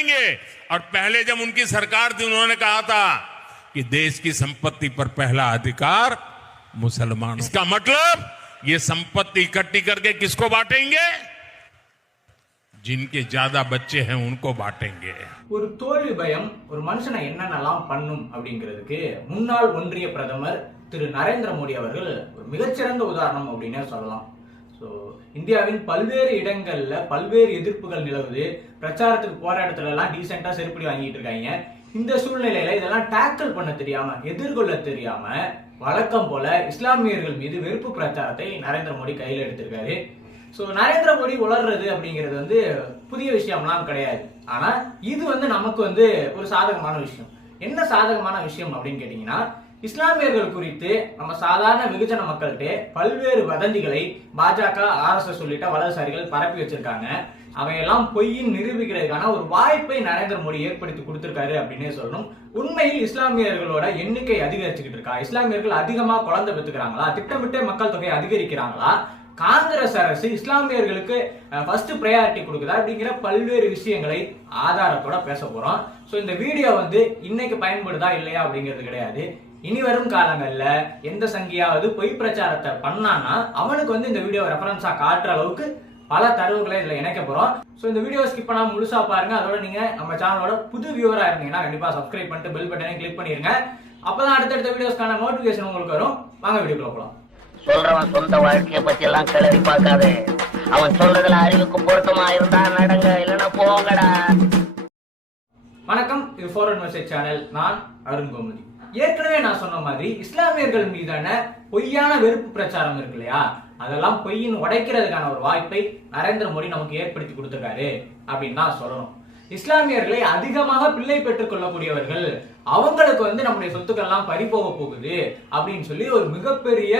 देंगे और पहले जब उनकी सरकार थी उन्होंने कहा था कि देश की संपत्ति पर पहला अधिकार मुसलमान इसका मतलब ये संपत्ति इकट्ठी करके किसको बांटेंगे जिनके ज्यादा बच्चे हैं उनको बांटेंगे ஒரு தோல்வி பயம் ஒரு மனுஷனை என்னென்னலாம் பண்ணும் அப்படிங்கிறதுக்கு முன்னாள் ஒன்றிய பிரதமர் திரு நரேந்திர மோடி அவர்கள் ஒரு மிகச்சிறந்த உதாரணம் அப்படின்னே சொல்லலாம் ஸோ இந்தியாவின் பல்வேறு இடங்கள்ல பல்வேறு எதிர்ப்புகள் நிலவுது. பிரச்சாரத்துக்கு போற இடத்துல எல்லாம் டீசெண்டா செருப்படி வாங்கிட்டு இருக்காங்க. இந்த சூழ்நிலையில இதெல்லாம் டேக்கிள் பண்ண தெரியாம எதிர்கொள்ள தெரியாம வழக்கம் போல இஸ்லாமியர்கள் மீது வெறுப்பு பிரச்சாரத்தை நரேந்திர மோடி கையில் எடுத்திருக்காரு. ஸோ நரேந்திர மோடி உளர்றது அப்படிங்கிறது வந்து புதிய விஷயம்லாம் கிடையாது. ஆனால் இது வந்து நமக்கு வந்து ஒரு சாதகமான விஷயம். என்ன சாதகமான விஷயம் அப்படின்னு கேட்டிங்கன்னா இஸ்லாமியர்கள் குறித்து நம்ம சாதாரண வெகுஜன மக்கள்கிட்ட பல்வேறு வதந்திகளை பாஜக ஆர்எஸ்எஸ் உள்ளிட்ட வலதுசாரிகள் பரப்பி வச்சிருக்காங்க. அவையெல்லாம் பொய்யின் நிரூபிக்கிறதுக்கான ஒரு வாய்ப்பை நரேந்திர மோடி ஏற்படுத்தி கொடுத்திருக்காரு அப்படின்னே சொல்லணும். உண்மையில் இஸ்லாமியர்களோட எண்ணிக்கை அதிகரிச்சுக்கிட்டு இருக்கா? இஸ்லாமியர்கள் அதிகமா குழந்தை பெற்றுக்கிறாங்களா? திட்டமிட்டே மக்கள் தொகை அதிகரிக்கிறாங்களா? காங்கிரஸ் அரசு இஸ்லாமியர்களுக்கு ஃபர்ஸ்ட் ப்ரையாரிட்டி கொடுக்குதா அப்படிங்கிற பல்வேறு விஷயங்களை ஆதாரத்தோட பேச போறோம். ஸோ இந்த வீடியோ வந்து இன்னைக்கு பயன்படுதா இல்லையா அப்படிங்கிறது கிடையாது. இனி வரும் காலங்கள்ல எந்த சங்கியாவது பொய் பிரச்சாரத்தை பண்ணானா அவனுக்கு வந்து இந்த வீடியோ ரெஃபரன்ஸா காட்டுற அளவுக்கு பல தரவுகளை இதுல இணைக்க போறோம். ஸோ இந்த வீடியோ ஸ்கிப் பண்ணாம முழுசா பாருங்க. அதோட நீங்க நம்ம சேனலோட புது வியூவரா இருந்தீங்கன்னா கண்டிப்பா சப்ஸ்கிரைப் பண்ணிட்டு பெல் பட்டனை கிளிக் பண்ணிருங்க. அப்பதான் அடுத்தடுத்த வீடியோஸ்க்கான நோட்டிபிகேஷன் உங்களுக்கு வரும். வாங்க வீடியோக்குள்ள போலாம். சொல்றவன் சொந்த வாழ்க்கைய பத்தி எல்லாம் கிளறி பார்க்காதே. அவன் சொல்றதுல அறிவுக்கு பொருத்தமா இருந்தா நடங்க இல்லைன்னா போங்கடா. வணக்கம். இது ஃபாரன் மெசேஜ் சேனல் நான் அருண் கோமதி ஏற்கனவே நான் சொன்ன மாதிரி இஸ்லாமியர்கள் மீதான பொய்யான வெறுப்பு பிரச்சாரம் இருக்கு இல்லையா? அதெல்லாம் பொய்யின் உடைக்கிறதுக்கான ஒரு வாய்ப்பை நரேந்திர மோடி நமக்கு ஏற்படுத்தி கொடுத்துருக்காரு அப்படின்னு தான் சொல்லணும். இஸ்லாமியர்களை அதிகமாக பிள்ளை பெற்றுக் கொள்ளக்கூடியவர்கள் அவங்களுக்கு வந்து நம்முடைய சொத்துக்கள்லாம் பறி போக போகுது அப்படின்னு சொல்லி ஒரு மிகப்பெரிய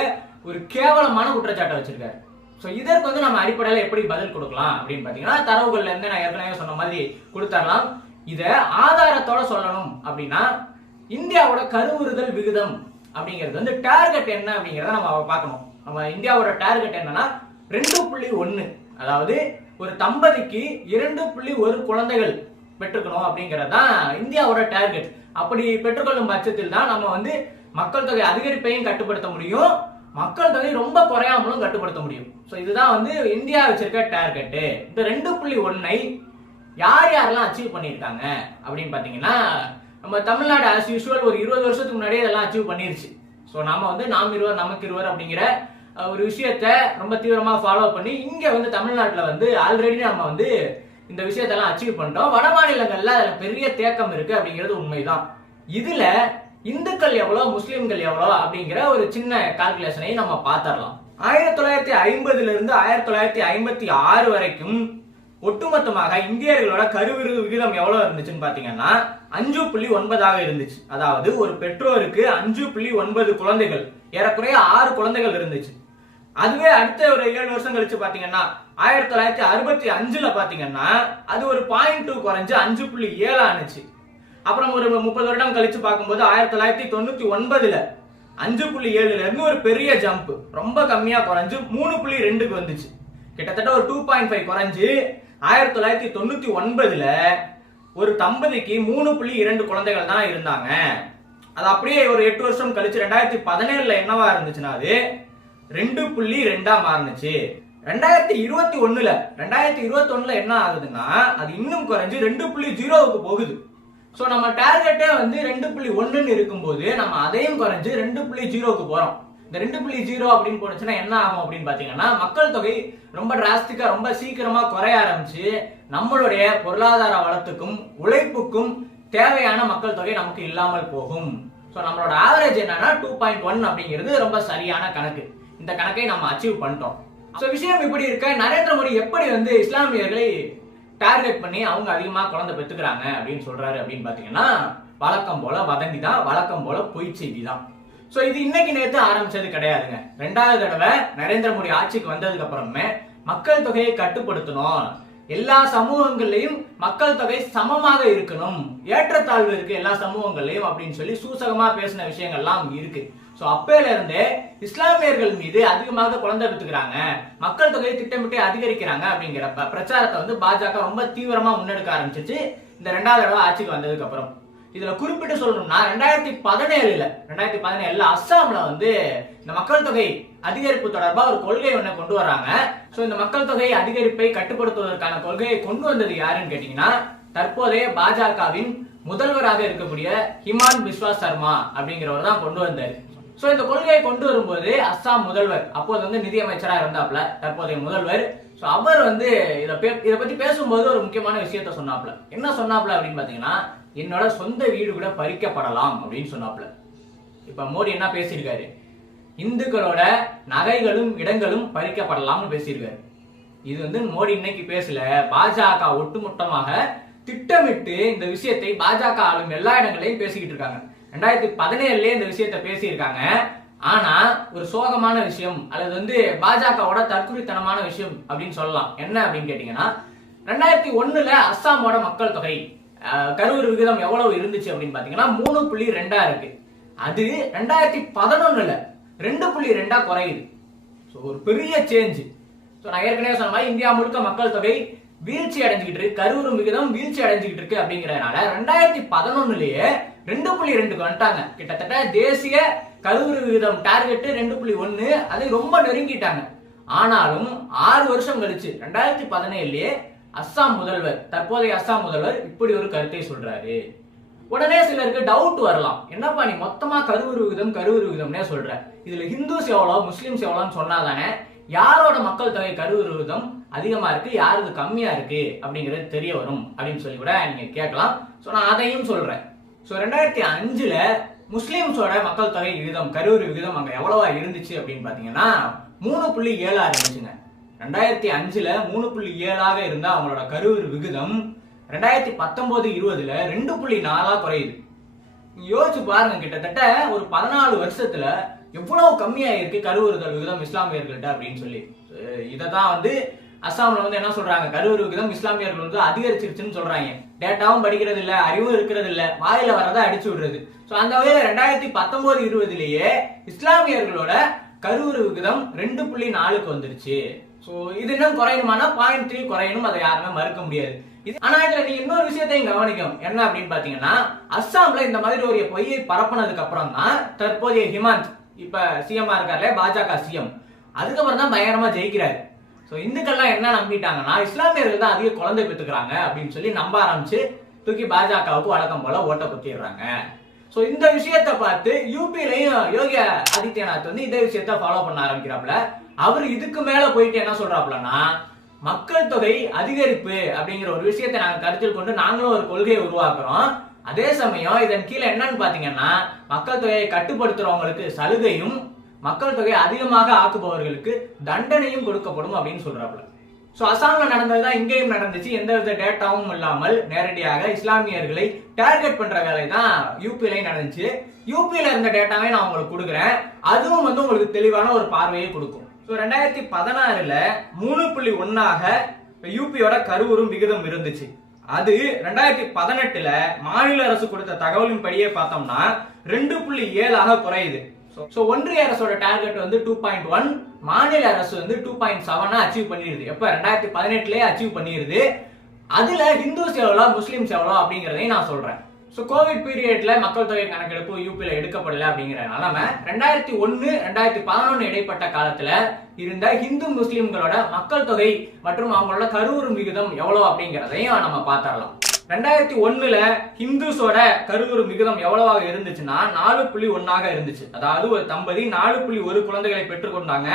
ஒரு கேவலமான குற்றச்சாட்டை வச்சிருக்காரு. ஸோ இதற்கு வந்து நம்ம அடிப்படையில் எப்படி பதில் கொடுக்கலாம் அப்படின்னு பார்த்தீங்கன்னா தரவுகள்லேருந்து நான் ஏற்கனவே சொன்ன மாதிரி கொடுத்தரலாம். இதை ஆதாரத்தோட சொல்லணும் அப்படின்னா இந்தியாவோட கருவுறுதல் விகிதம் அப்படிங்கிறது வந்து டார்கெட் என்ன அப்படிங்கிறத நம்ம பார்க்கணும். நம்ம இந்தியாவோட டார்கெட் என்னன்னா ரெண்டு புள்ளி ஒன்று அதாவது ஒரு தம்பதிக்கு இரண்டு புள்ளி ஒரு குழந்தைகள் பெற்றுக்கணும் அப்படிங்கிறது தான் இந்தியாவோட டார்கெட் அப்படி பெற்றுக்கொள்ளும் பட்சத்தில் தான் நம்ம வந்து மக்கள் தொகை அதிகரிப்பையும் கட்டுப்படுத்த முடியும். மக்கள் தொகை ரொம்ப குறையாமலும் கட்டுப்படுத்த முடியும். ஸோ இதுதான் வந்து இந்தியா வச்சிருக்க டார்கெட்டு இந்த ரெண்டு புள்ளி ஒன்னை யார் யாரெல்லாம் அச்சீவ் பண்ணியிருக்காங்க அப்படின்னு பார்த்தீங்கன்னா நம்ம தமிழ்நாடு ஆஸ் யூஸ்வல் ஒரு இருபது வருஷத்துக்கு முன்னாடியே இதெல்லாம் அச்சீவ் பண்ணிருச்சு. ஸோ நாம வந்து நாம் இருவர் நமக்கு இருவர் அப்படிங்கிற ஒரு விஷயத்த ரொம்ப தீவிரமாக ஃபாலோ பண்ணி இங்கே வந்து தமிழ்நாட்டில் வந்து ஆல்ரெடி நம்ம வந்து இந்த விஷயத்தெல்லாம் அச்சீவ் பண்ணிட்டோம். வட மாநிலங்களில் அதில் பெரிய தேக்கம் இருக்கு அப்படிங்கிறது உண்மைதான். இதுல இந்துக்கள் எவ்வளோ முஸ்லீம்கள் எவ்வளோ அப்படிங்கிற ஒரு சின்ன கால்குலேஷனையும் நம்ம பார்த்துடலாம். ஆயிரத்தி தொள்ளாயிரத்தி ஐம்பதுல இருந்து ஆயிரத்தி தொள்ளாயிரத்தி ஐம்பத்தி ஆறு வரைக்கும் ஒட்டுமொத்தமாக இந்தியர்களோட கருவிரு விகிதம் எவ்வளவு இருந்துச்சுன்னு பாத்தீங்கன்னா அஞ்சு புள்ளி ஒன்பதாக இருந்துச்சு. அதாவது ஒரு பெற்றோருக்கு அஞ்சு புள்ளி ஒன்பது குழந்தைகள் ஏறக்குறைய ஆறு குழந்தைகள் இருந்துச்சு. அதுவே அடுத்த ஒரு ஏழு வருஷம் கழிச்சு பாத்தீங்கன்னா ஆயிரத்தி தொள்ளாயிரத்தி அறுபத்தி அஞ்சுல பாத்தீங்கன்னா அது ஒரு பாயிண்ட் டூ குறைஞ்சு அஞ்சு புள்ளி ஏழு ஆனிச்சு அப்புறம் ஒரு முப்பது வருடம் கழிச்சு பார்க்கும்போது ஆயிரத்தி தொள்ளாயிரத்தி தொண்ணூத்தி ஒன்பதுல அஞ்சு புள்ளி ஏழுல இருந்து ஒரு பெரிய ஜம்ப் ரொம்ப கம்மியா குறைஞ்சு மூணு புள்ளி ரெண்டுக்கு வந்துச்சு. கிட்டத்தட்ட ஒரு டூ பாயிண்ட் ஃபைவ் குறைஞ்சு ஆயிரத்தி தொள்ளாயிரத்தி தொண்ணூத்தி ஒன்பதுல ஒரு தம்பதிக்கு மூணு புள்ளி இரண்டு குழந்தைகள் தான் இருந்தாங்க. அது அப்படியே ஒரு எட்டு வருஷம் கழிச்சு ரெண்டாயிரத்தி பதினேழுல என்னவா இருந்துச்சுன்னா அது ரெண்டு புள்ளி ரெண்டா மாறுனுச்சு. ரெண்டாயிரத்தி இருபத்தி ஒண்ணுல ரெண்டாயிரத்தி இருபத்தி ஒண்ணுல என்ன ஆகுதுன்னா அது இன்னும் குறைஞ்சு ரெண்டு புள்ளி ஜீரோவுக்கு போகுது. ஸோ நம்ம டார்கெட்டே வந்து ரெண்டு புள்ளி ஒன்றுன்னு இருக்கும்போது நம்ம அதையும் குறைஞ்சு ரெண்டு புள்ளி ஜீரோவுக்கு போறோம். இந்த ரெண்டு புள்ளி ஜீரோ அப்படின்னு போனுச்சுன்னா என்ன ஆகும் அப்படின்னு பாத்தீங்கன்னா மக்கள் தொகை ரொம்ப டிராஸ்டிக்கா ரொம்ப சீக்கிரமா குறைய ஆரம்பிச்சு நம்மளுடைய பொருளாதார வளத்துக்கும் உழைப்புக்கும் தேவையான மக்கள் தொகை நமக்கு இல்லாமல் போகும். ஸோ நம்மளோட ஆவரேஜ் என்னன்னா டூ பாயிண்ட் ஒன் அப்படிங்கிறது ரொம்ப சரியான கணக்கு. இந்த கணக்கை நம்ம அச்சீவ் பண்ணிட்டோம். ஸோ விஷயம் இப்படி இருக்க நரேந்திர மோடி எப்படி வந்து இஸ்லாமியர்களை டார்கெட் பண்ணி அவங்க அதிகமாக குழந்தை பெத்துக்கிறாங்க அப்படின்னு சொல்றாரு அப்படின்னு பார்த்தீங்கன்னா வழக்கம் போல வதந்தி தான் வழக்கம் போல பொய் செய்தி தான் ஸோ இது இன்னைக்கு நேத்து ஆரம்பிச்சது கிடையாதுங்க. ரெண்டாவது தடவை நரேந்திர மோடி ஆட்சிக்கு வந்ததுக்கு அப்புறமே மக்கள் தொகையை கட்டுப்படுத்தணும். எல்லா சமூகங்கள்லயும் மக்கள் தொகை சமமாக இருக்கணும். ஏற்றத்தாழ்வு இருக்கு எல்லா சமூகங்கள்லயும் அப்படின்னு சொல்லி சூசகமா பேசின விஷயங்கள்லாம் இருக்கு. சோ அப்பையில இருந்தே இஸ்லாமியர்கள் மீது அதிகமாக குழந்தை பெற்றுக்கிறாங்க. மக்கள் தொகையை திட்டமிட்டு அதிகரிக்கிறாங்க அப்படிங்கிற பிரச்சாரத்தை வந்து பாஜக ரொம்ப தீவிரமா முன்னெடுக்க ஆரம்பிச்சிச்சு. இந்த ரெண்டாவது தடவை ஆட்சிக்கு வந்ததுக்கு அப்புறம். இதுல குறிப்பிட்டு சொல்லணும்னா ரெண்டாயிரத்தி பதினேழுல ரெண்டாயிரத்தி பதினேழுல அஸ்ஸாம்ல வந்து இந்த மக்கள் தொகை அதிகரிப்பு தொடர்பா ஒரு கொள்கை ஒண்ணு கொண்டு வராங்க. சோ இந்த மக்கள் தொகை அதிகரிப்பை கட்டுப்படுத்துவதற்கான கொள்கையை கொண்டு வந்தது யாருன்னு கேட்டீங்கன்னா தற்போதைய பாஜகவின் முதல்வராக இருக்கக்கூடிய ஹிமான் பிஸ்வா சர்மா அப்படிங்கிறவர் தான் கொண்டு வந்தாரு. சோ இந்த கொள்கையை கொண்டு வரும்போது அஸ்ஸாம் முதல்வர் அப்போது வந்து நிதியமைச்சரா இருந்தாப்ல தற்போதைய முதல்வர். சோ அவர் வந்து இதை பே- இத பத்தி பேசும்போது ஒரு முக்கியமான விஷயத்த சொன்னாப்ல. என்ன சொன்னாப்ல அப்படின்னு பாத்தீங்கன்னா என்னோட சொந்த வீடு கூட பறிக்கப்படலாம் அப்படின்னு சொன்னாப்புல. இப்ப மோடி என்ன பேசியிருக்காரு? இந்துக்களோட நகைகளும் இடங்களும் பறிக்கப்படலாம்னு பேசியிருக்காரு. இது வந்து மோடி இன்னைக்கு பேசல. பாஜக ஒட்டுமொத்தமாக திட்டமிட்டு இந்த விஷயத்தை பாஜக ஆளும் எல்லா இடங்களையும் பேசிக்கிட்டு இருக்காங்க. ரெண்டாயிரத்தி பதினேழுலயே இந்த விஷயத்த பேசியிருக்காங்க. ஆனா ஒரு சோகமான விஷயம் அல்லது வந்து பாஜகவோட தற்குறித்தனமான விஷயம் அப்படின்னு சொல்லலாம். என்ன அப்படின்னு கேட்டீங்கன்னா ரெண்டாயிரத்தி ஒண்ணுல அஸ்ஸாமோட மக்கள் தொகை. கரூர் விகிதம் எவ்வளவு இருந்துச்சு அப்படின்னு பாத்தீங்கன்னா மூணு புள்ளி ரெண்டா இருக்கு. அது ரெண்டாயிரத்தி பதினொன்னுல ரெண்டு புள்ளி ரெண்டா குறையுது. ஸோ ஒரு பெரிய சேஞ்ச் ஸோ நான் ஏற்கனவே சொன்ன மாதிரி இந்தியா முழுக்க மக்கள் தொகை வீழ்ச்சி அடைஞ்சுக்கிட்டு இருக்கு. கருவுறும் விகிதம் வீழ்ச்சி அடைஞ்சுக்கிட்டு இருக்கு அப்படிங்கிறதுனால ரெண்டாயிரத்தி பதினொன்னுலயே ரெண்டு புள்ளி ரெண்டுக்கு வந்துட்டாங்க. கிட்டத்தட்ட தேசிய கரூர் விகிதம் டார்கெட் ரெண்டு புள்ளி ஒன்னு. அதை ரொம்ப நெருங்கிட்டாங்க. ஆனாலும் ஆறு வருஷம் கழிச்சு ரெண்டாயிரத்தி பதினேழுலயே அஸ்ஸாம் முதல்வர் தற்போதைய அஸ்ஸாம் முதல்வர் இப்படி ஒரு கருத்தை சொல்றாரு. உடனே சிலருக்கு டவுட் வரலாம். என்னப்பா நீ மொத்தமா கருவுரு விகிதம் கருவுரு விகிதம்னே சொல்ற. இதுல ஹிந்துஸ் எவ்வளோ முஸ்லிம்ஸ் எவ்வளோன்னு சொன்னாதானே யாரோட மக்கள் தொகை கருவுரு விகிதம் அதிகமா இருக்கு யாருக்கு கம்மியா இருக்கு அப்படிங்கிறது தெரிய வரும் அப்படின்னு சொல்லி கூட நீங்க கேட்கலாம். ஸோ நான் அதையும் சொல்றேன். ஸோ ரெண்டாயிரத்தி அஞ்சுல முஸ்லிம்ஸோட மக்கள் தொகை விகிதம் கரூர் விகிதம் அங்க எவ்வளவா இருந்துச்சு அப்படின்னு பாத்தீங்கன்னா மூணு புள்ளி ஏழா இருந்துச்சுங்க. ரெண்டாயிரத்தி அஞ்சுல மூணு புள்ளி ஏழாக இருந்த அவங்களோட கருவுறு விகிதம் ரெண்டாயிரத்தி பத்தொன்பது இருபதுல ரெண்டு புள்ளி நாலா குறையுது. யோசிச்சு பாருங்க கிட்டத்தட்ட ஒரு பதினாலு வருஷத்துல எவ்வளவு கம்மியா இருக்கு கருவுறுதல் விகிதம் இஸ்லாமியர்கள்ட்ட அப்படின்னு சொல்லி. இதை தான் வந்து அஸ்ஸாம்ல வந்து என்ன சொல்றாங்க? கருவுறு விகிதம் இஸ்லாமியர்கள் வந்து அதிகரிச்சிருச்சுன்னு சொல்றாங்க. டேட்டாவும் படிக்கிறது இல்ல அறிவும் இருக்கிறது இல்ல வாயில வரதை அடிச்சு விடுறது. ஸோ அந்த வகையில ரெண்டாயிரத்தி பத்தொன்பது இருபதுலயே இஸ்லாமியர்களோட கருவுறு விகிதம் ரெண்டு புள்ளி நாலுக்கு வந்துருச்சு. ஸோ இது இன்னும் குறையணுமானா பாயிண்ட் த்ரீ குறையணும் அதை யாருமே மறுக்க முடியாது. இது ஆனா இதுல நீங்க இன்னொரு விஷயத்தையும் கவனிக்கும். என்ன அப்படின்னு பாத்தீங்கன்னா அஸ்ஸாம்ல இந்த மாதிரி ஒரு பொய்யை பரப்புனதுக்கு அப்புறம் தான் தற்போதைய ஹிமாந்த் இப்ப சிஎம்ஆ இருக்கார்ல பாஜக சிஎம் அதுக்கப்புறம் தான் பயங்கரமா ஜெயிக்கிறாரு. ஸோ இந்துக்கள்லாம் என்ன நம்பிட்டாங்கன்னா இஸ்லாமியர்கள் தான் அதிக குழந்தை பெற்றுக்கிறாங்க அப்படின்னு சொல்லி நம்ப ஆரம்பிச்சு தூக்கி பாஜகவுக்கு வழக்கம் போல ஓட்ட குத்திடுறாங்க. சோ இந்த விஷயத்தை பார்த்து யூபிலையும் யோகி ஆதித்யநாத் வந்து இந்த விஷயத்த ஃபாலோ பண்ண ஆரம்பிக்கிறாப்ல அவர் இதுக்கு மேல போயிட்டு என்ன சொல்றாப்லன்னா மக்கள் தொகை அதிகரிப்பு அப்படிங்கிற ஒரு விஷயத்தை நாங்க கருத்தில் கொண்டு நாங்களும் ஒரு கொள்கையை உருவாக்குறோம். அதே சமயம் இதன் கீழே என்னன்னு பாத்தீங்கன்னா மக்கள் தொகையை கட்டுப்படுத்துறவங்களுக்கு சலுகையும் மக்கள் தொகை அதிகமாக ஆக்குபவர்களுக்கு தண்டனையும் கொடுக்கப்படும் அப்படின்னு சொல்றாப்ல ஸோ அசாமில் நடந்தது தான் இங்கேயும் நடந்துச்சு. எந்த வித டேட்டாவும் இல்லாமல் நேரடியாக இஸ்லாமியர்களை டார்கெட் பண்ற வேலை தான் யூபிலையும் நடந்துச்சு. யூபியில இருந்த டேட்டாவே நான் உங்களுக்கு கொடுக்குறேன். அதுவும் வந்து உங்களுக்கு தெளிவான ஒரு பார்வையை கொடுக்கும். ஸோ ரெண்டாயிரத்தி பதினாறுல மூணு புள்ளி ஒன்னாக யூபியோட கருவுறும் விகிதம் இருந்துச்சு. அது ரெண்டாயிரத்தி பதினெட்டுல மாநில அரசு கொடுத்த தகவலின் படியே பார்த்தோம்னா ரெண்டு புள்ளி ஏழாக குறையுது. ஸோ ஒன்றிய அரசோட டார்கெட் வந்து டூ பாயிண்ட் ஒன் மாநில அரசு வந்து டூ பாயிண்ட் செவனா அச்சீவ் பண்ணிடுது எப்ப? ரெண்டாயிரத்தி பதினெட்டுலயே அச்சீவ் பண்ணிடுது அதுல ஹிந்துஸ் எவ்வளோ முஸ்லீம்ஸ் எவ்வளோ அப்படிங்கிறதையும் நான் சொல்றேன். ஸோ கோவிட் பீரியட்ல மக்கள் தொகை கணக்கெடுப்பு யூபியில் எடுக்கப்படலை அப்படிங்கிற நிலமை ரெண்டாயிரத்தி ஒன்னு ரெண்டாயிரத்தி பதினொன்னு இடைப்பட்ட காலத்துல இருந்த ஹிந்து முஸ்லிம்களோட மக்கள் தொகை மற்றும் அவங்களோட கருவுறும் விகிதம் எவ்வளவு அப்படிங்கிறதையும் நம்ம பார்த்துடலாம். ரெண்டாயிரத்தி ஒண்ணுல ஹிந்துஸோட கருவுறும் விகிதம் எவ்வளவாக இருந்துச்சுன்னா நாலு புள்ளி ஒன்னாக இருந்துச்சு. அதாவது ஒரு தம்பதி நாலு புள்ளி ஒரு குழந்தைகளை பெற்றுக்கொண்டாங்க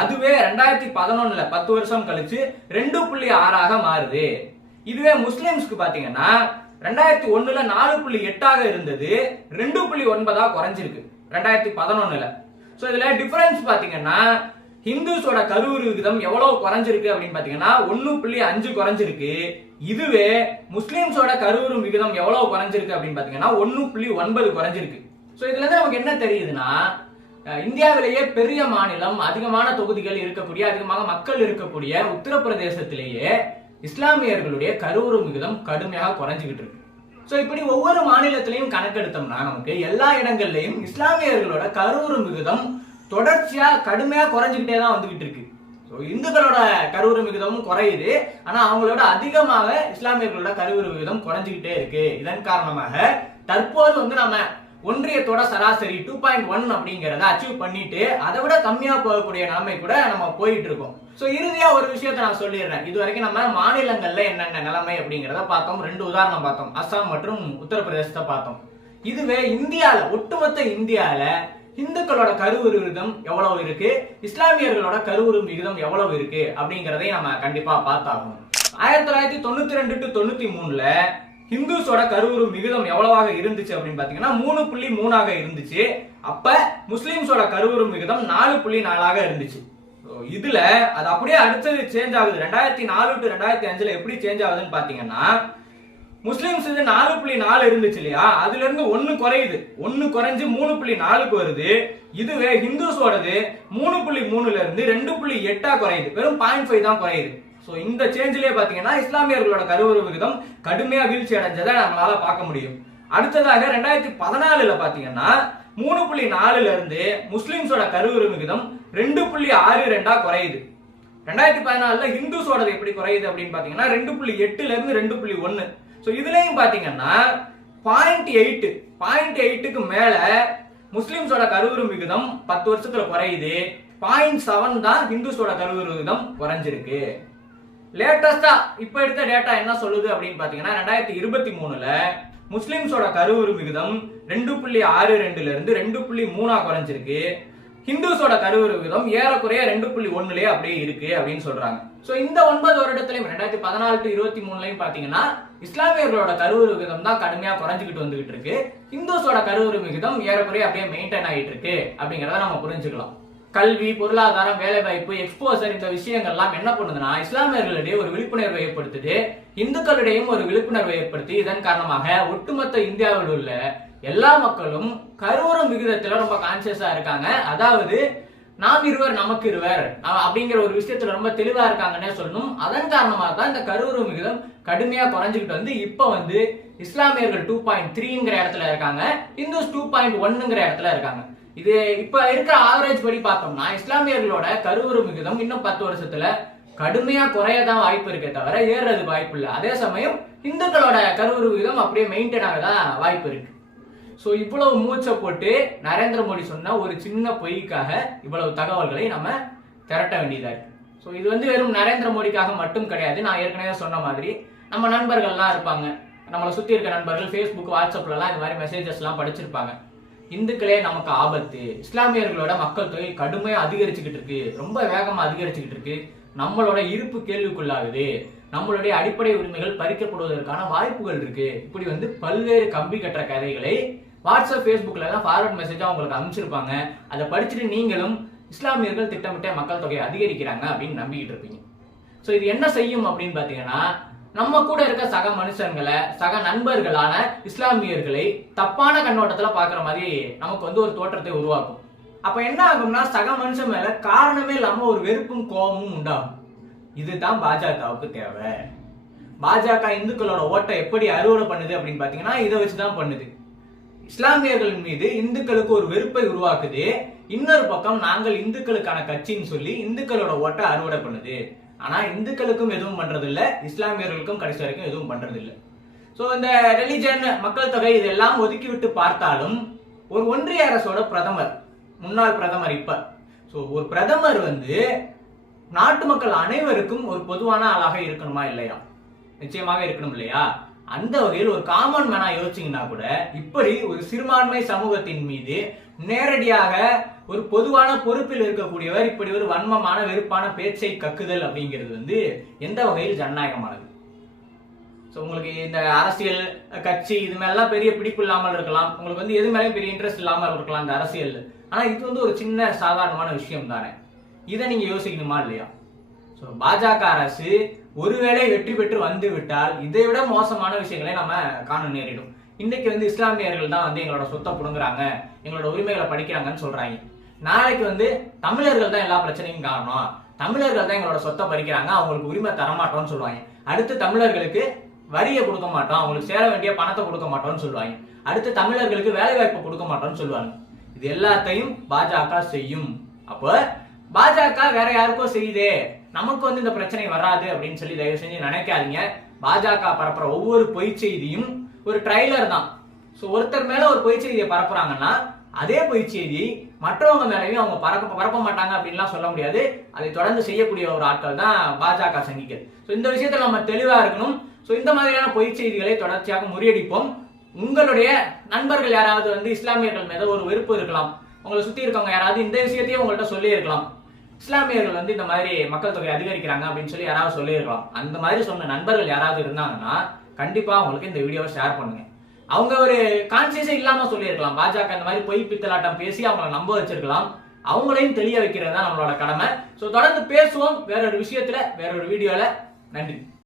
அதுவே ரெண்டாயிரத்தி பதினொன்னுல பத்து வருஷம் கழிச்சு ரெண்டு புள்ளி ஆறாக மாறுது. இதுவே முஸ்லிம்ஸ்க்கு பாத்தீங்கன்னா ரெண்டாயிரத்தி ஒண்ணுல நாலு புள்ளி எட்டாக இருந்தது ரெண்டு புள்ளி ஒன்பதா குறைஞ்சிருக்கு ரெண்டாயிரத்தி பதினொன்னுல. சோ இதுல டிஃபரன்ஸ் பாத்தீங்கன்னா ஹிந்துஸோட கருவுறு விகிதம் எவ்வளவு குறைஞ்சிருக்கு அப்படின்னு பாத்தீங்கன்னா ஒன்னு புள்ளி அஞ்சு குறைஞ்சிருக்கு. இதுவே முஸ்லீம்ஸோட கருவுறும் விகிதம் எவ்வளவு குறைஞ்சிருக்கு அப்படின்னு பாத்தீங்கன்னா ஒன்னு புள்ளி ஒன்பது குறைஞ்சிருக்கு. சோ இதுல இருந்து நமக்கு என்ன தெரியுதுன்னா இந்தியாவிலேயே பெரிய மாநிலம் அதிகமான தொகுதிகள் இருக்கக்கூடிய அதிகமாக மக்கள் இருக்கக்கூடிய உத்தரப்பிரதேசத்திலேயே இஸ்லாமியர்களுடைய கருவுறும் விகிதம் கடுமையாக குறைஞ்சுகிட்டு இருக்கு. ஸோ இப்படி ஒவ்வொரு மாநிலத்திலையும் கணக்கெடுத்தோம்னா நமக்கு எல்லா இடங்கள்லையும் இஸ்லாமியர்களோட கருவுறும் விகிதம் தொடர்ச்சியா கடுமையா குறைஞ்சிக்கிட்டே தான் வந்துகிட்டு இருக்கு. இந்துக்களோட கருவுறு விகிதமும் குறையுது. ஆனா அவங்களோட அதிகமாக இஸ்லாமியர்களோட கருவுறு விகிதம் குறைஞ்சுக்கிட்டே இருக்கு. இதன் காரணமாக தற்போது வந்து நம்ம ஒன்றியத்தோட சராசரி டூ பாயிண்ட் ஒன் அப்படிங்கிறத அச்சீவ் பண்ணிட்டு அதை விட கம்மியா போகக்கூடிய நிலைமை கூட நம்ம போயிட்டு இருக்கோம். ஸோ இறுதியா ஒரு விஷயத்த நான் சொல்லிடுறேன். இது வரைக்கும் நம்ம மாநிலங்கள்ல என்னென்ன நிலைமை அப்படிங்கிறத பார்த்தோம். ரெண்டு உதாரணம் பார்த்தோம். அஸ்ஸாம் மற்றும் உத்தரப்பிரதேசத்தை பார்த்தோம். இதுவே இந்தியாவில் ஒட்டுமொத்த இந்தியாவில் இந்துக்களோட கருவுறு விகிதம் எவ்வளவு இருக்கு? இஸ்லாமியர்களோட கருவுறு விகிதம் எவ்வளவு இருக்கு? அப்படிங்கறதையும் நம்ம கண்டிப்பா பார்த்தாகணும். ஆயிரத்தி தொள்ளாயிரத்தி தொண்ணூத்தி ரெண்டு டு தொண்ணூத்தி மூணுல ஹிந்துஸோட கருவுறு விகிதம் எவ்வளவாக இருந்துச்சு அப்படின்னு பாத்தீங்கன்னா மூணு புள்ளி மூணாக இருந்துச்சு. அப்ப முஸ்லிம்ஸோட கருவுறு விகிதம் நாலு புள்ளி நாலாக இருந்துச்சு. இதுல அது அப்படியே அடுத்தது சேஞ்ச் ஆகுது. ரெண்டாயிரத்தி நாலு டு ரெண்டாயிரத்தி அஞ்சுல எப்படி சேஞ்ச் ஆகுதுன்னு பாத்தீங்கன்னா முஸ்லிம்ஸ் இது நாலு புள்ளி நாலு இருந்துச்சு இல்லையா? அதுல இருந்து ஒன்னு குறையுது. ஒன்னு குறைஞ்சு மூணு புள்ளி நாலுக்கு வருது. இதுவே ஹிந்துஸோடது மூணு புள்ளி மூணுல இருந்து ரெண்டு புள்ளி எட்டா குறையுது. வெறும் பாயிண்ட் ஃபைவ் தான் குறையுது. ஸோ இந்த சேஞ்சிலே பாத்தீங்கன்னா இஸ்லாமியர்களோட கருவுறு விகிதம் கடுமையா வீழ்ச்சி அடைஞ்சதை நம்மளால பார்க்க முடியும். அடுத்ததாக ரெண்டாயிரத்தி பதினாலுல பாத்தீங்கன்னா மூணு புள்ளி நாலுல இருந்து முஸ்லிம்ஸோட கருவுறு விகிதம் ரெண்டு புள்ளி ஆறு ரெண்டா குறையுது. ரெண்டாயிரத்தி பதினாலுல ஹிந்துஸோடது எப்படி குறையுது அப்படின்னு பாத்தீங்கன்னா ரெண்டு புள்ளி எட்டுல இருந்து ரெண்டு புள்ளி ஒன்னு ஸோ இதுலேயும் பார்த்தீங்கன்னா பாயிண்ட் எயிட்டு பாயிண்ட் எயிட்டுக்கு மேலே முஸ்லிம்ஸோட கருவுறும் விகிதம் பத்து வருஷத்துல குறையுது. பாயிண்ட் செவன் தான் ஹிந்துஸோட கருவுறும் விகிதம் குறைஞ்சிருக்கு. லேட்டஸ்டா இப்ப எடுத்த டேட்டா என்ன சொல்லுது அப்படின்னு பாத்தீங்கன்னா ரெண்டாயிரத்தி இருபத்தி மூணுல முஸ்லிம்ஸோட கருவுறு விகிதம் ரெண்டு புள்ளி ஆறு ரெண்டுல இருந்து ரெண்டு புள்ளி மூணா குறைஞ்சிருக்கு. ஹிந்துஸோட கருவுறு விகிதம் ஏறக்குறைய ரெண்டு புள்ளி ஒண்ணுலயே அப்படியே இருக்கு அப்படின்னு சொல்றாங்க. சோ இந்த ஒன்பது வருடத்திலையும் ரெண்டாயிரத்தி பதினாலு டு இருபத்தி மூணுலயும் பாத்தீங்கன்னா இஸ்லாமியர்களோட கருவுறு விகிதம் தான் கடுமையா குறைஞ்சிக்கிட்டு வந்துகிட்டு இருக்கு. ஹிந்துஸோட கருவுறு விகிதம் ஏறக்குறைய அப்படியே மெயின்டைன் ஆகிட்டு இருக்கு அப்படிங்கறத நம்ம புரிஞ்சுக்கலாம். கல்வி பொருளாதாரம் வேலைவாய்ப்பு எக்ஸ்போசர் இந்த விஷயங்கள்லாம் என்ன பண்ணுதுன்னா இஸ்லாமியர்களிடையே ஒரு விழிப்புணர்வை ஏற்படுத்துது. இந்துக்களிடையும் ஒரு விழிப்புணர்வை ஏற்படுத்தி இதன் காரணமாக ஒட்டுமொத்த இந்தியாவில் உள்ள எல்லா மக்களும் கருவுறும் விகிதத்துல ரொம்ப கான்சியஸா இருக்காங்க. அதாவது நாம் இருவர் நமக்கு இருவர். அப்படிங்கிற ஒரு விஷயத்துல ரொம்ப தெளிவா இருக்காங்கன்னே சொல்லணும். அதன் காரணமாக தான் இந்த கருவுறு விகிதம் கடுமையா குறைஞ்சுக்கிட்டு வந்து இப்ப வந்து இஸ்லாமியர்கள் டூ பாயிண்ட் த்ரீங்கிற இடத்துல இருக்காங்க. இந்துஸ் டூ பாயிண்ட் ஒன்னுங்கிற இடத்துல இருக்காங்க. இது இப்ப இருக்கிற ஆவரேஜ் படி பார்த்தோம்னா இஸ்லாமியர்களோட கருவுறு விகிதம் இன்னும் பத்து வருஷத்துல கடுமையா குறையதான் வாய்ப்பு இருக்கே தவிர ஏறுறது வாய்ப்பு இல்லை. அதே சமயம் இந்துக்களோட கருவுறு விகிதம் அப்படியே மெயின்டைன் ஆகதான் வாய்ப்பு இருக்கு. ஸோ இவ்வளவு மூச்சை போட்டு நரேந்திர மோடி சொன்ன ஒரு சின்ன பொய்க்காக இவ்வளவு தகவல்களை நம்ம திரட்ட வேண்டியதாக இருக்கு. ஸோ இது வந்து வெறும் நரேந்திர மோடிக்காக மட்டும் கிடையாது. நான் ஏற்கனவே சொன்ன மாதிரி நம்ம நண்பர்கள்லாம் இருப்பாங்க. நம்மளை சுற்றி இருக்க நண்பர்கள் ஃபேஸ்புக் வாட்ஸ்அப்லலாம் இந்த மாதிரி மெசேஜஸ்லாம் படிச்சிருப்பாங்க. இந்துக்களே நமக்கு ஆபத்து. இஸ்லாமியர்களோட மக்கள் தொகை கடுமையாக அதிகரிச்சுக்கிட்டு இருக்கு. ரொம்ப வேகமாக அதிகரிச்சுக்கிட்டு இருக்கு. நம்மளோட இருப்பு கேள்விக்குள்ளாகுது. நம்மளுடைய அடிப்படை உரிமைகள் பறிக்கப்படுவதற்கான வாய்ப்புகள் இருக்கு. இப்படி வந்து பல்வேறு கம்பி கட்டுற கதைகளை வாட்ஸ்அப் ஃபேஸ்புக்கில் எல்லாம் ஃபார்வர்ட் மெசேஜாக உங்களுக்கு அனுப்பிச்சிருப்பாங்க. அதை படிச்சுட்டு நீங்களும் இஸ்லாமியர்கள் திட்டமிட்ட மக்கள் தொகையை அதிகரிக்கிறாங்க அப்படின்னு நம்பிக்கிட்டு இருப்பீங்க. ஸோ இது என்ன செய்யும் அப்படின்னு பார்த்தீங்கன்னா நம்ம கூட இருக்க சக மனுஷங்களை சக நண்பர்களான இஸ்லாமியர்களை தப்பான கண்ணோட்டத்தில் பார்க்குற மாதிரி நமக்கு வந்து ஒரு தோற்றத்தை உருவாக்கும். அப்போ என்ன ஆகும்னா சக மனுஷன் மேலே காரணமே இல்லாமல் ஒரு வெறுப்பும் கோபமும் உண்டாகும். இதுதான் பாஜகவுக்கு தேவை. பாஜக இந்துக்களோட ஓட்டை எப்படி அறுவடை பண்ணுது அப்படின்னு பார்த்தீங்கன்னா இதை வச்சு தான் பண்ணுது. இஸ்லாமியர்கள் மீது இந்துக்களுக்கு ஒரு வெறுப்பை உருவாக்குது. இன்னொரு பக்கம் நாங்கள் இந்துக்களுக்கான கட்சின்னு சொல்லி இந்துக்களோட ஓட்டை அறுவடை பண்ணுது. ஆனா இந்துக்களுக்கும் எதுவும் பண்றது இல்ல இஸ்லாமியர்களுக்கும் கடைசி வரைக்கும் எதுவும் பண்றது இல்ல சோ இந்த ரிலிஜன் மக்கள் தொகை இதெல்லாம் ஒதுக்கி விட்டு பார்த்தாலும் ஒரு ஒன்றிய அரசோட பிரதமர் முன்னாள் பிரதமர் இப்ப. சோ ஒரு பிரதமர் வந்து நாட்டு மக்கள் அனைவருக்கும் ஒரு பொதுவான ஆளாக இருக்கணுமா இல்லையா? நிச்சயமாக இருக்கணும் இல்லையா? அந்த வகையில் ஒரு காமன் மேனா யோசிச்சீங்கன்னா கூட இப்படி ஒரு சிறுபான்மை சமூகத்தின் மீது நேரடியாக ஒரு பொதுவான பொறுப்பில் இருக்கக்கூடியவர் இப்படி ஒரு வன்மமான வெறுப்பான பேச்சை கக்குதல் அப்படிங்கிறது வந்து எந்த வகையில் ஜனநாயகமானது? ஸோ உங்களுக்கு இந்த அரசியல் கட்சி இது மேலாம் பெரிய பிடிப்பு இல்லாமல் இருக்கலாம். உங்களுக்கு வந்து எது மேலேயும் பெரிய இன்ட்ரெஸ்ட் இல்லாமல் இருக்கலாம் இந்த அரசியல். ஆனால் இது வந்து ஒரு சின்ன சாதாரணமான விஷயம் தானே இதை நீங்கள் யோசிக்கணுமா இல்லையா? ஸோ பாஜக அரசு ஒருவேளை வெற்றி பெற்று வந்து விட்டால் இதை விட மோசமான விஷயங்களை நம்ம காண நேரிடும். இன்னைக்கு வந்து இஸ்லாமியர்கள் தான் வந்து எங்களோட சொத்தை புடுங்குறாங்க எங்களோட உரிமைகளை படிக்கிறாங்கன்னு சொல்றாங்க. நாளைக்கு வந்து தமிழர்கள் தான் எல்லா பிரச்சனையும் காரணம். தமிழர்கள் தான் எங்களோட சொத்தை பறிக்கிறாங்க அவங்களுக்கு உரிமை தரமாட்டோம்னு சொல்லுவாங்க. அடுத்து தமிழர்களுக்கு வரியை கொடுக்க மாட்டோம் அவங்களுக்கு சேர வேண்டிய பணத்தை கொடுக்க மாட்டோம்னு சொல்லுவாங்க. அடுத்து தமிழர்களுக்கு வேலை வாய்ப்பு கொடுக்க மாட்டோம்னு சொல்லுவாங்க. இது எல்லாத்தையும் பாஜக செய்யும். அப்போ பாஜக வேற யாருக்கோ செய்யுதே. நமக்கு வந்து இந்த பிரச்சனை வராது அப்படின்னு சொல்லி தயவு செஞ்சு நினைக்காதீங்க. பாஜக பரப்புற ஒவ்வொரு பொய் செய்தியும் ஒரு ட்ரைலர் தான். ஸோ ஒருத்தர் மேல ஒரு பொய் செய்தியை பரப்புறாங்கன்னா அதே பொய் செய்தி மற்றவங்க மேலேயும் அவங்க பரப்ப பரப்ப மாட்டாங்க அப்படின்லாம் சொல்ல முடியாது. அதை தொடர்ந்து செய்யக்கூடிய ஒரு ஆட்கள் தான் பாஜக சங்கிகள். ஸோ இந்த விஷயத்துல நம்ம தெளிவா இருக்கணும். ஸோ இந்த மாதிரியான பொய் செய்திகளை தொடர்ச்சியாக முறியடிப்போம். உங்களுடைய நண்பர்கள் யாராவது வந்து இஸ்லாமியர்கள் மீது ஒரு வெறுப்பு இருக்கலாம். உங்களை சுத்தி இருக்கவங்க யாராவது இந்த விஷயத்தையும் உங்கள்கிட்ட சொல்லி இருக்கலாம் இஸ்லாமியர்கள் வந்து இந்த மாதிரி மக்கள் தொகை அதிகரிக்கிறாங்க அப்படின்னு சொல்லி யாராவது சொல்லியிருக்கலாம். அந்த மாதிரி சொன்ன நண்பர்கள் யாராவது இருந்தாங்கன்னா கண்டிப்பா அவங்களுக்கு இந்த வீடியோவை ஷேர் பண்ணுங்க. அவங்க ஒரு கான்சியஸே இல்லாம சொல்லியிருக்கலாம். பாஜக இந்த மாதிரி பொய் பித்தலாட்டம் பேசி அவங்கள நம்ப வச்சிருக்கலாம். அவங்களையும் தெளிய வைக்கிறது தான் நம்மளோட கடமை. ஸோ தொடர்ந்து பேசுவோம். வேற ஒரு விஷயத்துல வேற ஒரு வீடியோல. நன்றி.